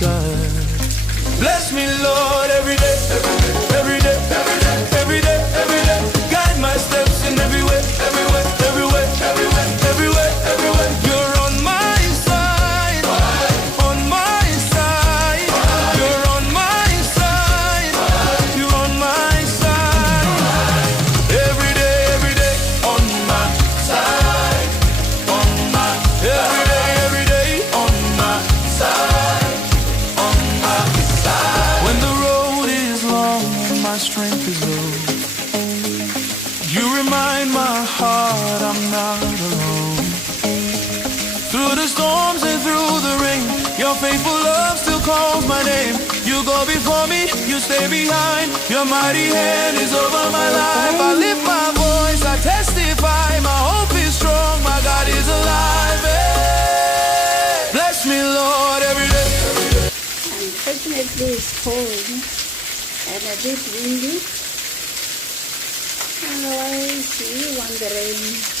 side. Bless me, Lord, every day, every day, every day, every day, every day. Guide my steps in every way, every way, every way, every way, every way, every way. You're on my side, on my side. You're on my side, you're on my side. Every day, on my side, on my. Every day, on my side, on my side. When the road is long and my strength is low, you remind my heart I'm not alone. Through the storms and through the rain, your faithful love still calls my name. You go before me, you stay behind. Your mighty hand is over my life. I lift my voice, I testify. My hope is strong, my God is alive. Hey. Bless me, Lord, every day. Unfortunately, it's cold and a bit windy. Otherwise, you want the rain.